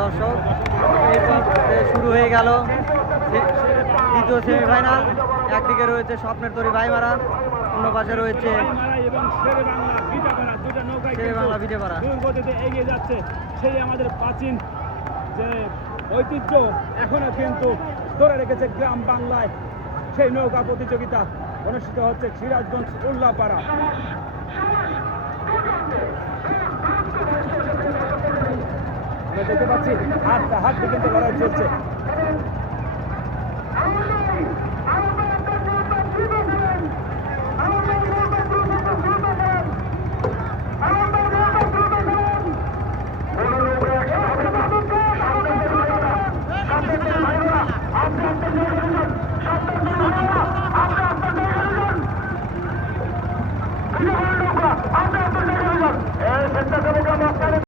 দর্শক, শুরু হয়ে গেল দ্বিতীয় সেমিফাইনাল। একদিকে রয়েছে স্বপ্নের তরী ভাইমারা, অন্য পাশে রয়েছে বাংলা ভিটেপাড়া। এগিয়ে যাচ্ছে সেই আমাদের প্রাচীন যে ঐতিহ্য এখনো কিন্তু ধরে রেখেছে গ্রাম বাংলায়। সেই নৌকা প্রতিযোগিতা অনুষ্ঠিত হচ্ছে সিরাজগঞ্জ উল্লাপাড়া। আমরা দেখতে পাচ্ছি হাত কিন্তু লড়াই চলছে।